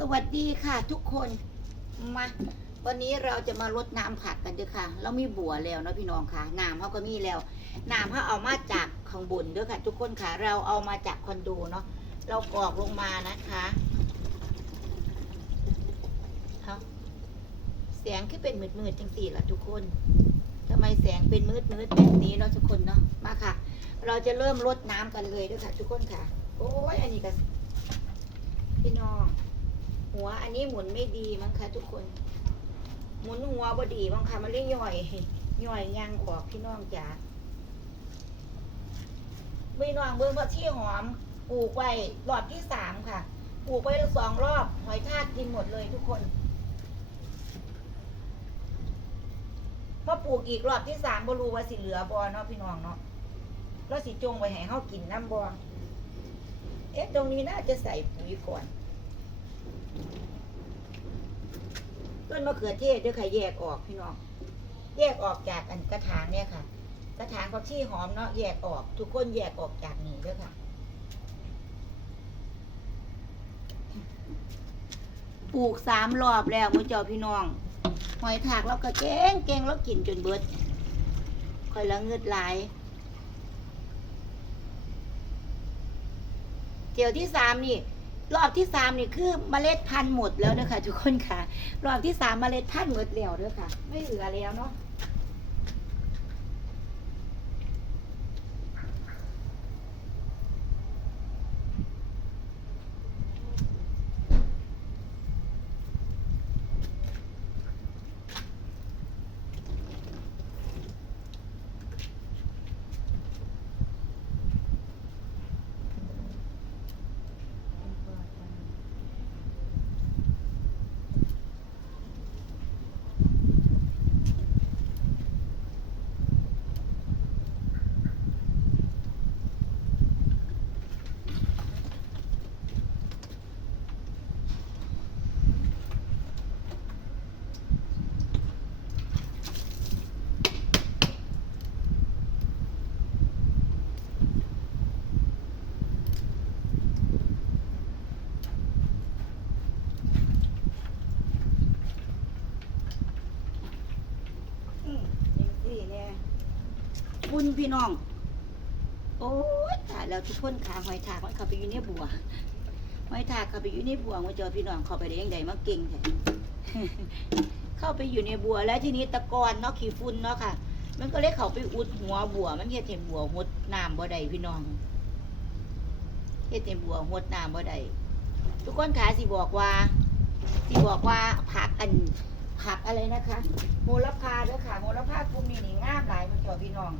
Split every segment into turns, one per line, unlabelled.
สวัสดีค่ะทุกคนมาวันนี้เราจะมาลดน้ำผักกันเด้อค่ะเรามีบัวแล้วเนาะพี่น้องค่ะน้ำเขาก็มีแล้วน้ำเขาเอามาจากข้างบนเด้อค่ะ ทุกคนค่ะ เราเอามาจากคอนโดเนาะเรากรอกลงมานะคะเอาแสงคือเป็นมืดๆจังสี่ละทุกคนทำไมแสงเป็นมืดๆแบบนี้เนาะทุกคนเนาะมาค่ะ เราจะเริ่มลดน้ำกันเลยด้อค่ะ ทุกคนค่ะ โอ้ยอันนี้ก็ ว อันนี้หมุนไม่ดีมั้งคะทุกคน หมุนหัวบดีมั้งคะมันเรียกย่อยย่อยยางออกพี่น้องจ๋าพี่น้องเบิ่งว่าที่หอมปลูกไว้รอบที่สามค่ะปลูกไว้สองรอบหอยทากกินหมดเลยทุกคนพอปลูกอีกรอบที่สามบรูว่าสิเหลือบอเนาะพี่น้องเนาะแล้วสิจงไว้ให้เฮากินน้ำบอเอ๊ะตรงนี้น่าจะใส่ปุ๋ยก่อน ต้นมะเขือเทศด้วยค่ะแยกออกพี่น้อง แยกออกจากอันกระถางเนี่ยค่ะ กระถางเขาที่หอมเนาะแยกออก ทุกคนแยกออกจากนี่ด้วยค่ะ ปลูกสามรอบแล้วมือเจ้าพี่น้อง หอยถากเราก็เก่งเก่งแล้วกินจนเบิดคอยละเงืดหลายเดี๋ยวที่สามนี่ รอบที่สามนี่คือเมล็ดพันธุ์หมดแล้วนะคะทุกคนค่ะ รอบที่สามเมล็ดพันธุ์หมดแล้วเด้อค่ะ ไม่เหลือแล้วเนาะอืมยังสี่เนี่ยคุณ พี่น้อง โอ้ยตายแล้วทุกคนขาหอยถากมันเข้าไปอยู่ในบัวหอยถากเข้าไปอยู่ในบัวมาเจอพี่น้องเข้าไปได้ยังไงมาเก่งแท้เข้าไปอยู่ในบัวแล้วทีนี้ตะกอนเนาะขี้ฝุ่นเนาะค่ะ มันก็เลยเข้าไปอุดหัวบัว มันเฮ็ดให้บัวหดน้ำบ่ได้พี่น้องเฮ็ดให้บัวหดน้ำบ่ได้ทุกคนขาสิบอกว่าสิบอกว่าผักอันผักอะไรนะคะ โหระพาด้อค่ะ โหระพากลุ่มนี้นี่งามหลายมันเจอพี่น้อง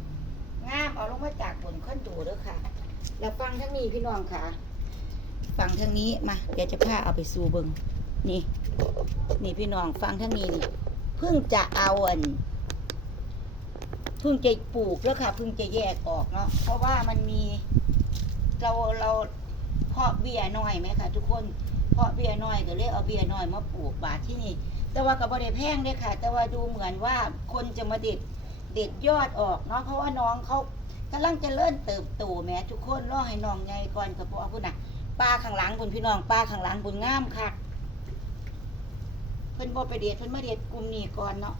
งามเอาลงมาจากบนคอนโดเด้อค่ะ แล้วฟังทั้งนี้พี่น้องค่ะ ฟังทั้งนี้มาเดี๋ยวจะพาเอาไปสู่เบิงนี่ นี่พี่น้องฟังทั้งนี้นี่เพิ่งจะเอาอันเพิ่งจะปลูกแล้วค่ะเพิ่งจะแยกออกเนาะเพราะว่ามันมี เราเราเพาะเบี้ยน้อยไหมคะทุกคนเพาะเบี้ยน้อยก็เลยเอาเบี้ยน้อยมาปลูกบาทที่นี่แต่ว่ากับบริแพงเลยค่ะ แต่ว่าดูเหมือนว่าคนจะมาเด็ด เด็ดยอดออกเนาะเพราะว่าน้องเขากำลังจะเริ่มเติบโตแม้ทุกคนรอให้น้องใหญ่ก่อนกับพวกพุ่นน่ะป้าข้างหลังบุญพี่น้องป้าข้างหลังบุญงามค่ะเพิ่นบ่ไปเด็ดเพิ่นมาเด็ดกลุ่มนี้ก่อนเนาะ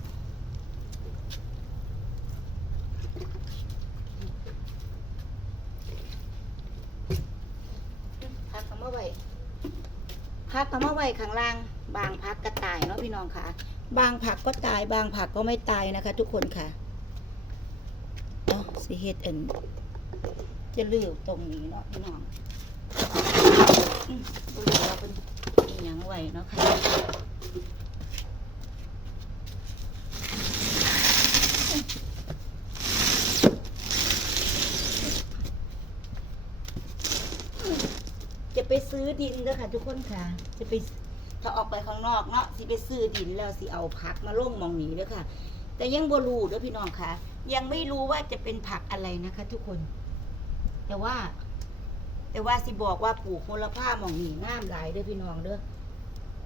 พักเอามาไว้พักเอามาไว้ข้างล่าง บางพักก็ตายเนาะพี่น้องค่ะ บางผักก็ตาย บางผักก็ไม่ตายนะคะ ทุกคนค่ะ สิเฮ็ดอันจะลือตรงนี้เนาะพี่น้องอืมบ่รู้ว่าเป็นอีหยังไหวเนาะค่ะจะไปซื้อดินเด้อค่ะทุกคนค่ะ จะไปถ้าออกไปข้างนอกเนาะสิไปซื้อดินแล้วสิเอาผักมาลงมองนี้เด้อค่ะ แต่ยังบ่รู้เด้อพี่น้องค่ะ ยังไม่รู้ว่าจะเป็นผักอะไรนะคะ ทุกคน แต่ว่า แต่ว่าสิบอกว่าปลูกโหระพาหมองนี้งามหลายเด้อพี่น้องเด้อ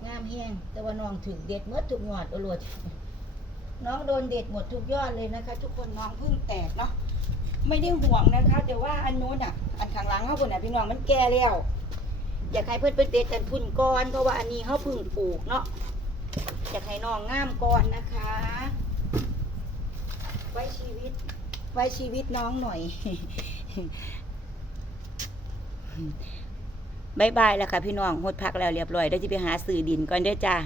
งามแห้งแต่ว่าน้องถึงเด็ดเมื่อทุกงอดโอรวดน้องโดนเด็ดหมดทุกยอดเลยนะคะ ทุกคนน้องเพิ่งแตกเนาะไม่ได้ห่วงนะคะ แต่ว่าอันนู้นอะ อันข้างหลังเขาคนน่ะพี่น้องมันแก่แล้วอยากให้เพื่อนเป็นเด็ดกันพุ่นก่อนเพราะว่าอันนี้เขาพึ่งปลูกเนาะอยากให้น้องงามก่อนนะคะ ไว้ชีวิต ไว้ชีวิตน้องหน่อยบายบายแล้วค่ะพี่น้องหดพักแล้วเรียบร้อยเดี๋ยวจะไปหาสื่อดินก่อนได้จ้า